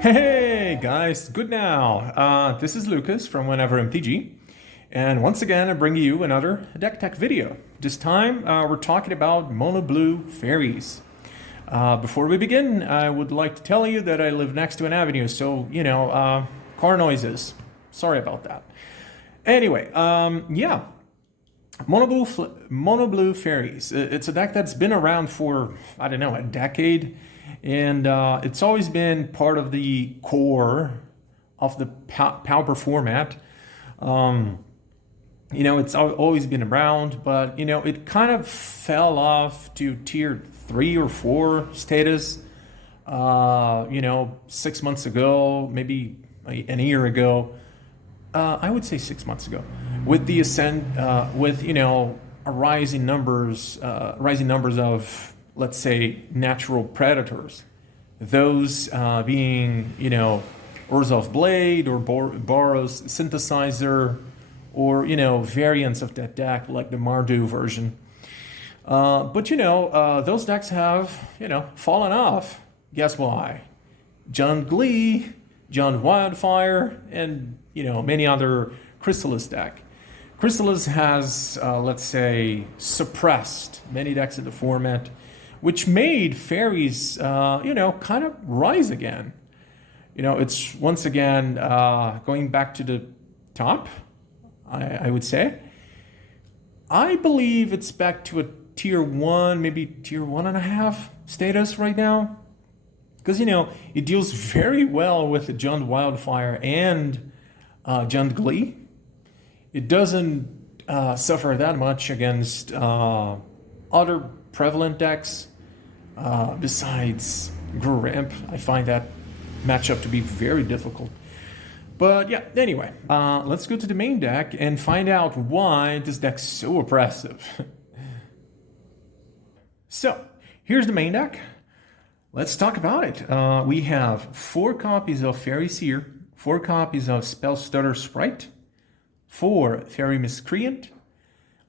Hey guys, good now. This is Lucas from Whenever MTG, and once again I bring you another deck tech video. This time we're talking about mono blue fairies. Before we begin, I would like to tell you that I live next to an avenue, so car noises. Sorry about that. Anyway, yeah, mono blue fairies. It's a deck that's been around for I don't know a decade. And it's always been part of the core of the Pauper format. It's always been around, but, it kind of fell off to tier 3 or 4 status, 6 months ago, maybe a year ago. I would say 6 months ago. With the ascent, with, a rising numbers of, let's say, natural predators. Those being, Urzov Blade or Boros Synthesizer or, variants of that deck like the Mardu version. But those decks have, fallen off. Guess why? John Glee, John Wildfire, and, many other Chrysalis deck. Chrysalis has, let's say, suppressed many decks in the format, which made Fairies, kind of rise again. It's once again going back to the top, I would say. I believe it's back to a tier 1, maybe tier 1.5 status right now. Because, it deals very well with the Jund Wildfire and Jund Glee. It doesn't suffer that much against other prevalent decks besides Grimp. I find that matchup to be very difficult. But yeah, anyway, let's go to the main deck and find out why this deck's so oppressive. So, here's the main deck. Let's talk about it. We have 4 copies of Faerie Seer, 4 copies of Spellstutter Sprite, 4 Faerie Miscreant,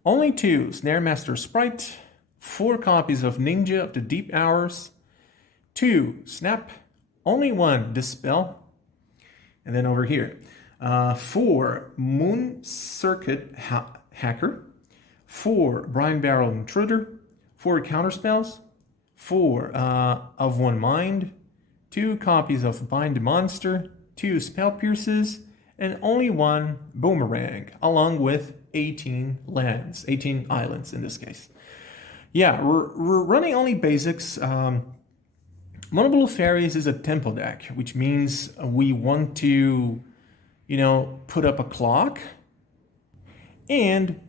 only 2 Snaremaster Sprite, 4 copies of Ninja of the Deep Hours, 2 Snap, only 1 Dispel, and then over here, 4 Moon Circuit Hacker, 4 Brinebarrow Intruder, 4 Counterspells, 4 of One Mind, 2 copies of Bind Monster, 2 Spell Pierces, and only 1 Boomerang, along with 18 lands, 18 islands in this case. Yeah, we're running only basics. Mono Blue Fairies is a tempo deck, which means we want to, put up a clock and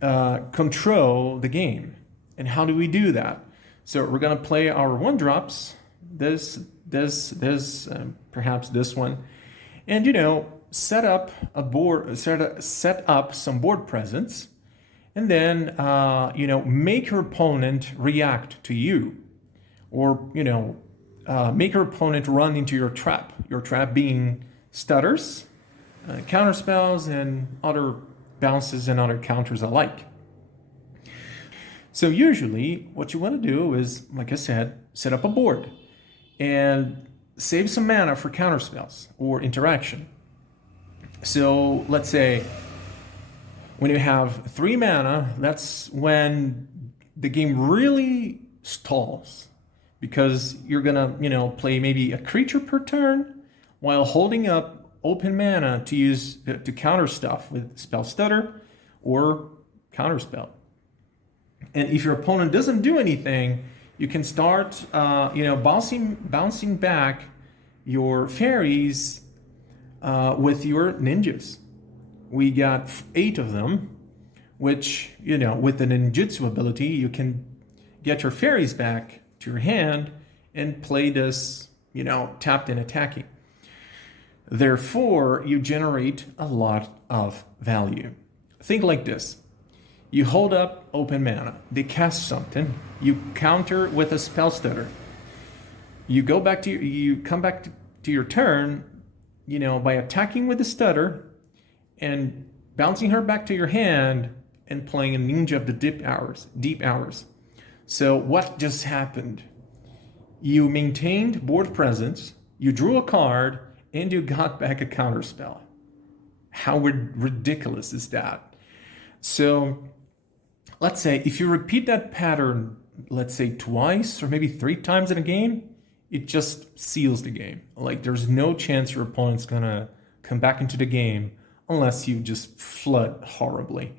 control the game. And how do we do that? So we're gonna play our 1-drops, this, perhaps this one, and set up a board, set up some board presence. And then, make your opponent react to you. Or, make your opponent run into your trap. Your trap being stutters, counterspells, and other bounces and other counters alike. So usually, what you want to do is, like I said, set up a board. And save some mana for counterspells or interaction. So, let's say, when you have 3 mana, that's when the game really stalls. Because you're gonna, play maybe a creature per turn while holding up open mana to use to counter stuff with Spellstutter or Counterspell. And if your opponent doesn't do anything, you can start, bouncing back your fairies with your ninjas. We got 8 of them, which, with the ninjutsu ability, you can get your fairies back to your hand and play this, tapped and attacking. Therefore, you generate a lot of value. Think like this. You hold up open mana, they cast something, you counter with a Spellstutter. You come back to your turn, by attacking with the stutter and bouncing her back to your hand and playing a Ninja of the Deep Hours. So what just happened? You maintained board presence, you drew a card, and you got back a counterspell. How ridiculous is that? So let's say if you repeat that pattern, let's say twice or maybe 3 times in a game, it just seals the game. Like there's no chance your opponent's gonna come back into the game unless you just flood horribly.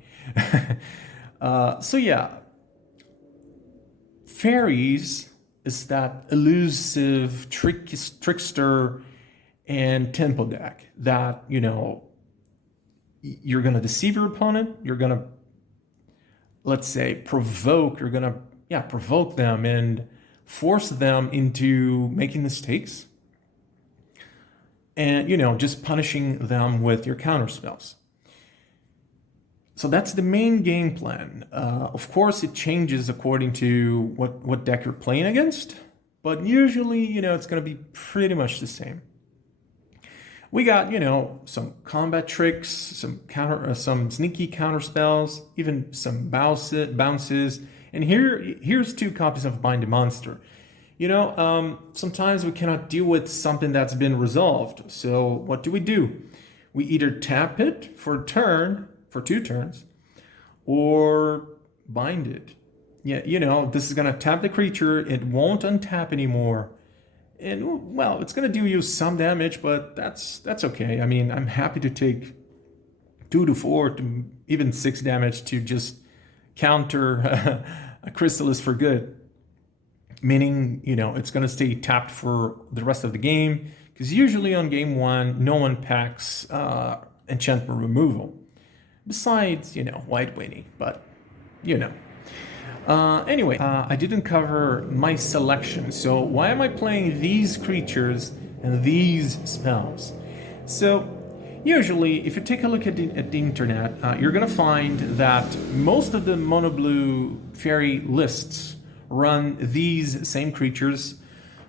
So yeah, Fairies is that elusive trickster and tempo deck that, you know, you're going to deceive your opponent, you're going to, let's say, provoke them and force them into making mistakes and, you know, just punishing them with your counterspells. So that's the main game plan. Of course, it changes according to what deck you're playing against, but usually, you know, it's going to be pretty much the same. We got, you know, some combat tricks, some sneaky counterspells, even some bounces, and here's 2 copies of Bind the Monster. You know, sometimes we cannot deal with something that's been resolved. So what do? We either tap it for a turn, for 2 turns, or bind it. Yeah, you know, this is gonna tap the creature, it won't untap anymore. And well, it's gonna do you some damage, but that's okay. I mean, I'm happy to take 2 to 4 to even 6 damage to just counter a Chrysalis for good. Meaning, you know, it's gonna stay tapped for the rest of the game, because usually on game 1, no one packs enchantment removal. Besides, you know, White Winnie, but, you know. Anyway, I didn't cover my selection, so why am I playing these creatures and these spells? So, usually, if you take a look at the internet, you're gonna find that most of the mono blue fairy lists run these same creatures.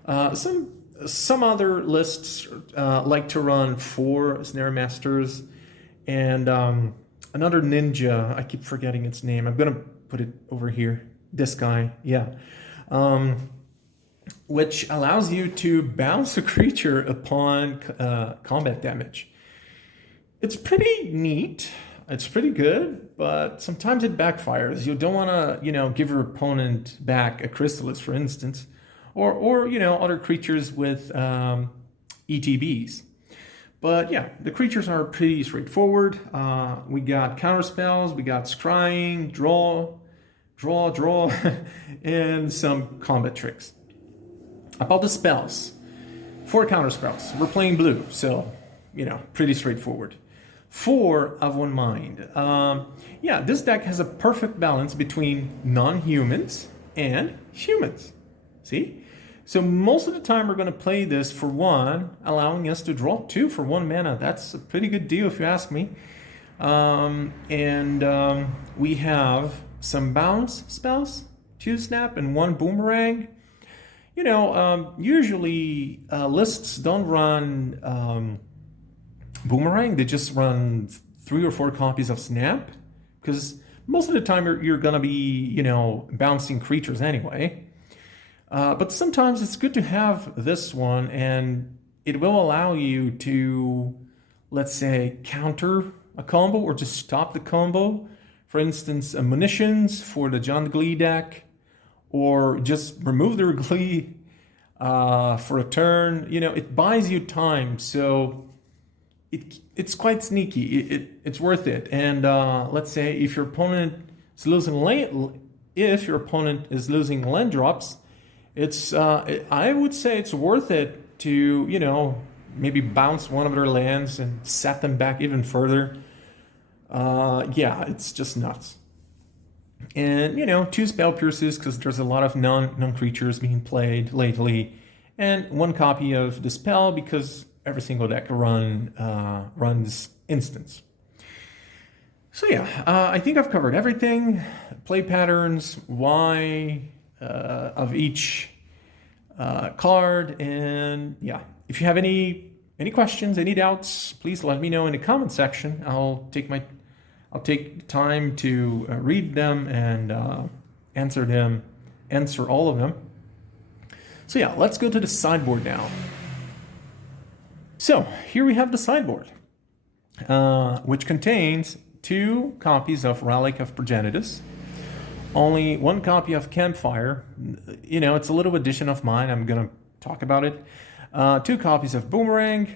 Some other lists like to run 4 Snaremasters and another ninja. I keep forgetting its name. I'm gonna put it over here. This guy, yeah. Which allows you to bounce a creature upon combat damage. It's pretty neat. It's pretty good, but sometimes it backfires. You don't want to, you know, give your opponent back a Chrysalis, for instance, or you know, other creatures with ETBs. But yeah, the creatures are pretty straightforward. We got counterspells, we got scrying, draw, and some combat tricks. About the spells, 4 counterspells. We're playing blue, so, you know, pretty straightforward. 4 of one mind. Yeah, this deck has a perfect balance between non-humans and humans. See? So most of the time we're going to play this for 1, allowing us to draw 2 for 1 mana. That's a pretty good deal if you ask me. We have some bounce spells, 2 snap and 1 boomerang. You know, usually lists don't run boomerang, they just run 3 or 4 copies of snap, because most of the time you're going to be, you know, bouncing creatures anyway. But sometimes it's good to have this one, and it will allow you to, let's say, counter a combo or just stop the combo. For instance, munitions for the John Glee deck, or just remove their Glee for a turn. You know, it buys you time, so it's quite sneaky. It's worth it. And let's say if your opponent is losing land drops, it's I would say it's worth it to, you know, maybe bounce one of their lands and set them back even further. Yeah, it's just nuts. And, you know, 2 spell pierces, because there's a lot of non-creatures being played lately, and 1 copy of Dispel, because every single deck runs instants. So yeah, I think I've covered everything. Play patterns, why of each card, and yeah, if you have any questions, any doubts, please let me know in the comment section. I'll take time to read them and answer all of them. So yeah, let's go to the sideboard now. So here we have the sideboard, which contains 2 copies of Relic of Progenitus, only 1 copy of Campfire. You know, it's a little addition of mine. I'm going to talk about it. 2 copies of Boomerang,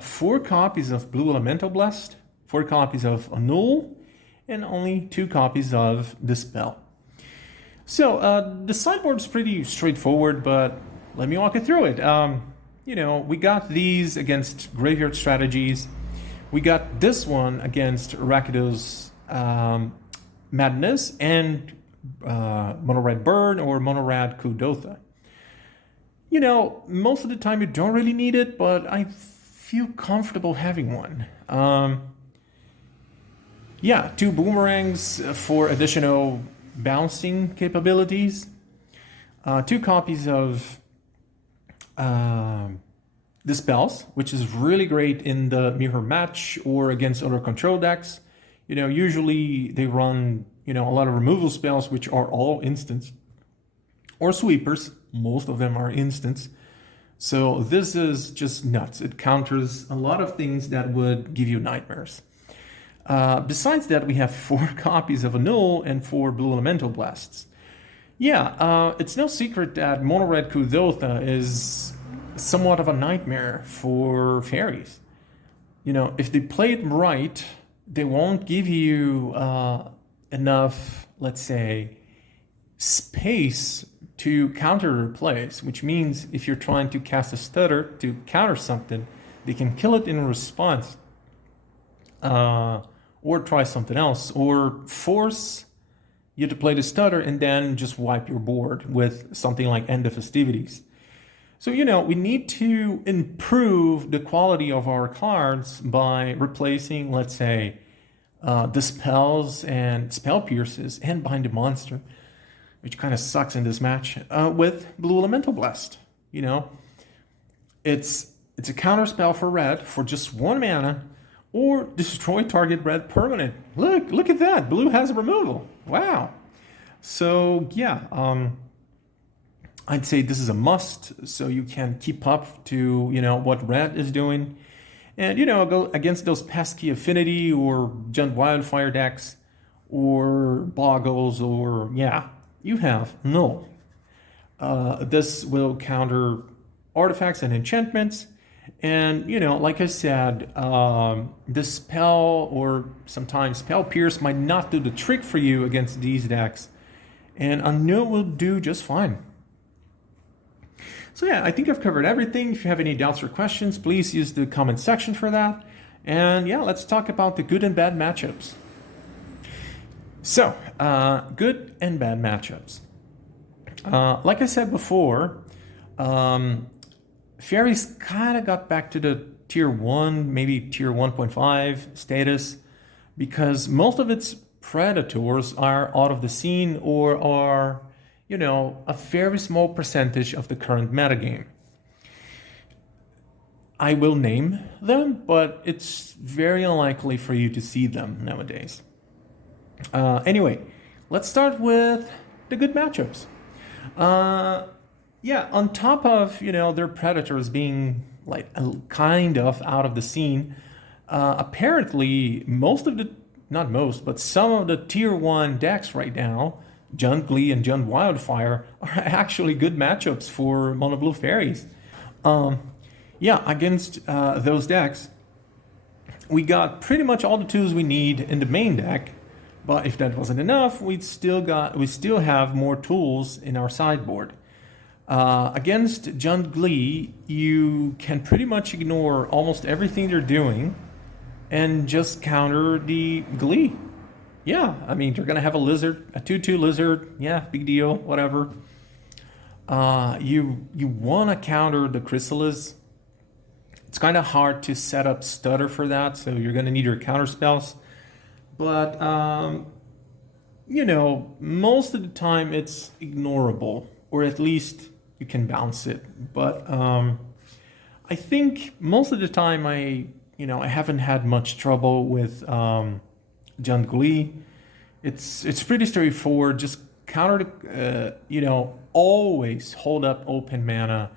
4 copies of Blue Elemental Blast, 4 copies of Annul, and only 2 copies of Dispel. So the sideboard is pretty straightforward, but let me walk you through it. You know, we got these against Graveyard Strategies. We got this one against Rakdos Madness and Mono Red Burn or Mono Red Kudotha. You know, most of the time you don't really need it, but I feel comfortable having one. Yeah, 2 boomerangs for additional bouncing capabilities. 2 copies of Dispels, which is really great in the mirror match or against other control decks. You know, usually they run, you know, a lot of removal spells, which are all instants, or sweepers. Most of them are instants. So this is just nuts. It counters a lot of things that would give you nightmares. Besides that, we have 4 copies of Annul and 4 Blue Elemental Blasts. Yeah, it's no secret that Mono Red Kudotha is somewhat of a nightmare for Fairies. You know, if they play it right, they won't give you enough, let's say, space to counter their plays, which means if you're trying to cast a stutter to counter something, they can kill it in response, or try something else, or force you to play the stutter and then just wipe your board with something like End of Festivities. So, you know, we need to improve the quality of our cards by replacing, let's say, Dispels and Spell Pierces and Bind the Monster, which kind of sucks in this match, with Blue Elemental Blast. You know, it's a counterspell for red for just 1 mana, or destroy target red permanent. Look at that. Blue has a removal. Wow. So yeah, I'd say this is a must, so you can keep up to, you know, what red is doing. And, you know, go against those pesky Affinity or Jund Wildfire decks or Boggles, or yeah, you have no. This will counter artifacts and enchantments. And, you know, like I said, the spell or sometimes Spell Pierce might not do the trick for you against these decks. And Annul will do just fine. So yeah, I think I've covered everything. If you have any doubts or questions, please use the comment section for that. And yeah, let's talk about the good and bad matchups. So, good and bad matchups. Like I said before, Fairies kind of got back to the tier 1, maybe tier 1.5 status, because most of its predators are out of the scene or are, you know, a very small percentage of the current metagame. I will name them, but it's very unlikely for you to see them nowadays. Anyway, let's start with the good matchups. Yeah, on top of, you know, their predators being like kind of out of the scene, apparently most of the, not most, but some of the tier 1 decks right now, Jund Glee and Jund Wildfire, are actually good matchups for Mono Blue Fairies. Yeah, against those decks, we got pretty much all the tools we need in the main deck, but if that wasn't enough, we still have more tools in our sideboard. Against Jund Glee, you can pretty much ignore almost everything they're doing and just counter the Glee. Yeah, I mean, they're going to have a lizard, a 2/2 lizard. Yeah, big deal, whatever. You want to counter the Chrysalis. It's kind of hard to set up stutter for that, so you're going to need your counter spells. But, you know, most of the time it's ignorable, or at least you can bounce it. But I think most of the time I haven't had much trouble with Jund Glee. It's pretty straightforward. Just always hold up open mana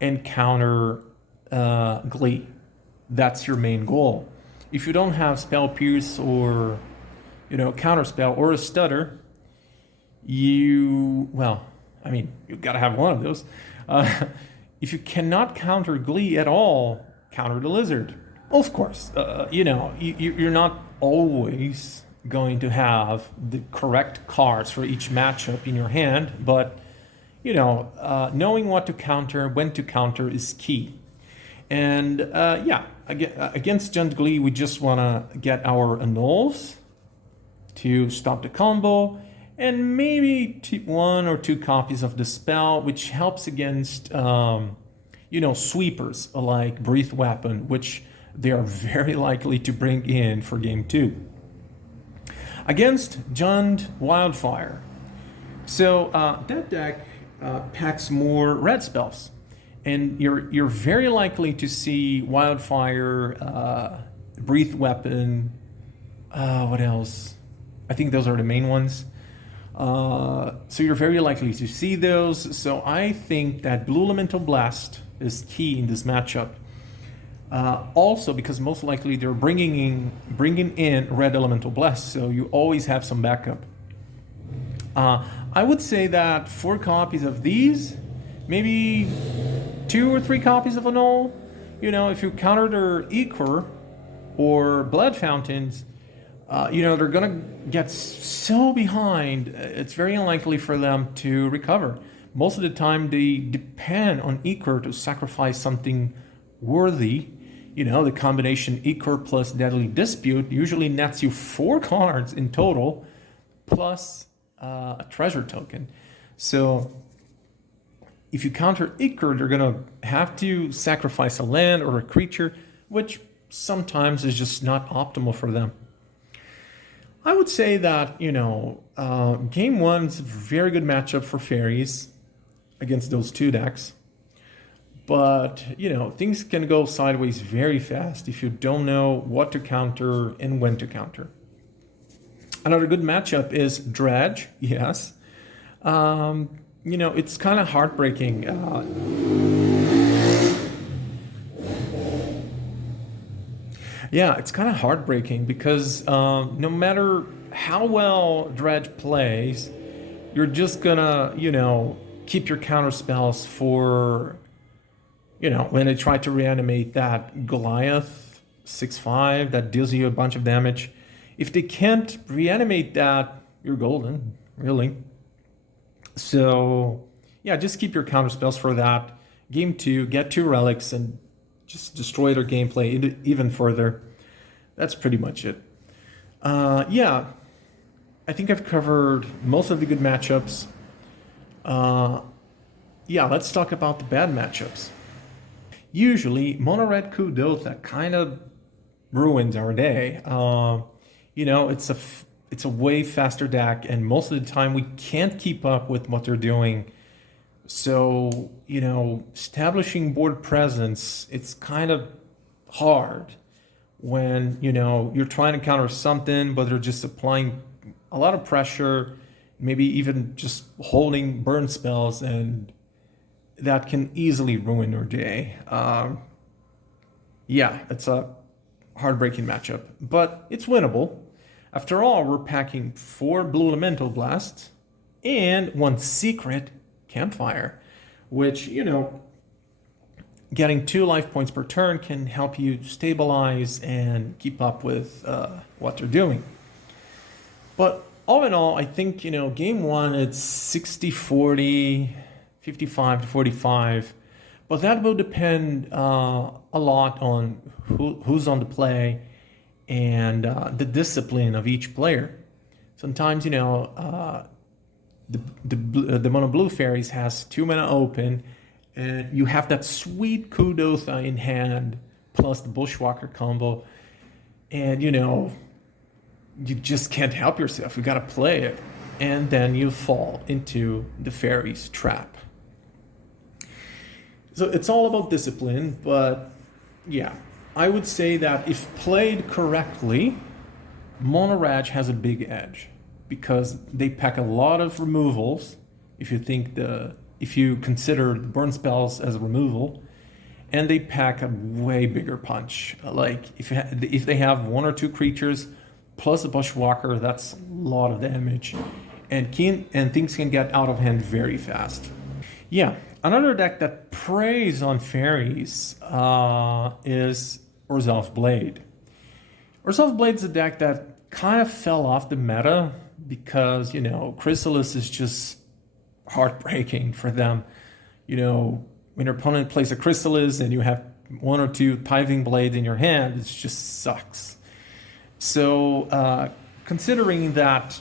and counter Glee. That's your main goal. If you don't have Spell Pierce or, Counterspell or a Stutter, you gotta have one of those. If you cannot counter Glee at all, counter the Lizard. Of course, you're not always going to have the correct cards for each matchup in your hand, but knowing what to counter, when to counter is key. And against Giant Glee, we just want to get our annuls to stop the combo, and maybe 1 or 2 copies of Dispel, which helps against sweepers like Breathe Weapon, which they are very likely to bring in for game 2. Against Jund Wildfire. So that deck packs more red spells. And you're very likely to see Wildfire, Breathe Weapon, what else? I think those are the main ones. So you're very likely to see those. So I think that Blue Elemental Blast is key in this matchup. Also, because most likely they're bringing in Red Elemental Blast, so you always have some backup. I would say that 4 copies of these, maybe 2 or 3 copies of Annul. If you counter their Ichor or Blood Fountains, they're gonna get so behind, it's very unlikely for them to recover. Most of the time they depend on Ichor to sacrifice something worthy. The combination Ichor plus Deadly Dispute usually nets you 4 cards in total, plus a treasure token. So if you counter Ichor, they're gonna have to sacrifice a land or a creature, which sometimes is just not optimal for them. I would say that, game 1 is a very good matchup for Fairies against those 2 decks. But, things can go sideways very fast if you don't know what to counter and when to counter. Another good matchup is Dredge, yes. It's kind of heartbreaking. It's kind of heartbreaking because no matter how well Dredge plays, you're just gonna, keep your counter spells for, when they try to reanimate that Goliath 6/5 that deals you a bunch of damage. If they can't reanimate that, you're golden, really. So, just keep your counter spells for that. Game 2, get 2 relics and just destroy their gameplay even further. That's pretty much it. I think I've covered most of the good matchups. Let's talk about the bad matchups. Usually, Mono Red Kuldotha kind of ruins our day. It's a way faster deck, and most of the time we can't keep up with what they're doing. So, establishing board presence, it's kind of hard when, you're trying to counter something, but they're just applying a lot of pressure, maybe even just holding burn spells, and that can easily ruin your day. It's a heartbreaking matchup, but it's winnable. After all, we're packing 4 Blue Elemental Blasts and 1 secret Campfire, which, getting 2 life points per turn can help you stabilize and keep up with what they're doing. But all in all, I think, game 1, it's 60-40, 55-45, but that will depend a lot on who's on the play and the discipline of each player. Sometimes, the Mono Blue Fairies has 2 mana open, and you have that sweet Kuldotha in hand, plus the Bushwalker combo, and you just can't help yourself. You gotta play it, and then you fall into the Fairies trap. So it's all about discipline, but I would say that if played correctly, Mono Red has a big edge. because they pack a lot of removals. If you consider the burn spells as a removal, and they pack a way bigger punch. Like if they have 1 or 2 creatures plus a bushwalker, that's a lot of damage, and things can get out of hand very fast. Yeah, another deck that preys on fairies is Orzhov Blade. Orzhov Blade is a deck that kind of fell off the meta because, you know, Chrysalis is just heartbreaking for them. You know, when your opponent plays a Chrysalis and you have 1 or 2 Tithing Blades in your hand, it just sucks. So considering that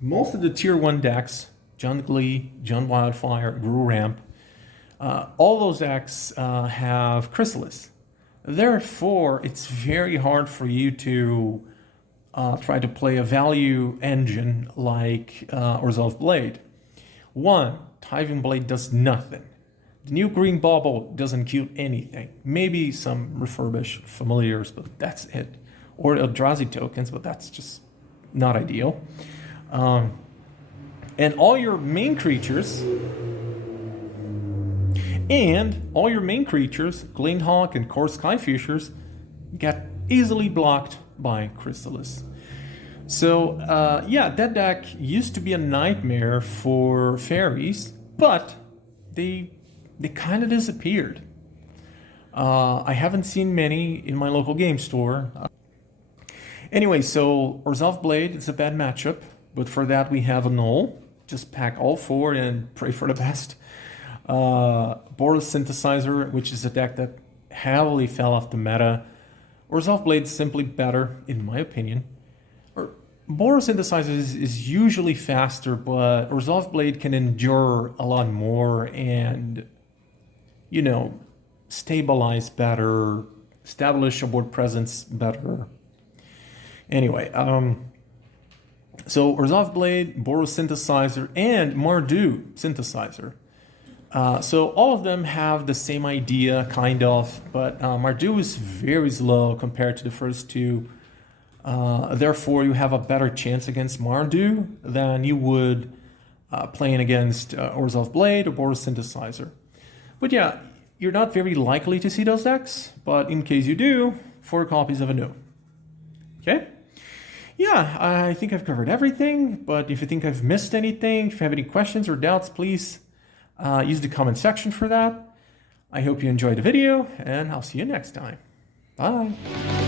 most of the tier 1 decks, Jund Glee, Jund Wildfire, Gru Ramp, all those decks have Chrysalis. Therefore, it's very hard for you to try to play a value engine like Orzhov Blade. 1, Tithing Blade does nothing. The new green bauble doesn't kill anything. Maybe some refurbished familiars, but that's it. Or Eldrazi tokens, but that's just not ideal. And all your main creatures, Gleanhawk and Core Skyfishers, get easily blocked by Chrysalis. So yeah, that deck used to be a nightmare for fairies, but they kind of disappeared. I haven't seen many in my local game store. Anyway, so Orzhov Blade is a bad matchup, but for that we have a null. Just pack all 4 and pray for the best. Boros Synthesizer, which is a deck that heavily fell off the meta. Orzhov Blade is simply better, in my opinion. Boros Synthesizer is usually faster, but Orzhov Blade can endure a lot more and, you know, stabilize better, establish a board presence better. Anyway, so Orzhov Blade, Boros Synthesizer, and Mardu Synthesizer. So all of them have the same idea, kind of, but Mardu is very slow compared to the first 2. Therefore, you have a better chance against Mardu than you would playing against Orzhov Blade or Boros Synthesizer. But yeah, you're not very likely to see those decks, but in case you do, 4 copies of a no. Okay? Yeah, I think I've covered everything, but if you think I've missed anything, if you have any questions or doubts, please use the comment section for that. I hope you enjoyed the video, and I'll see you next time. Bye!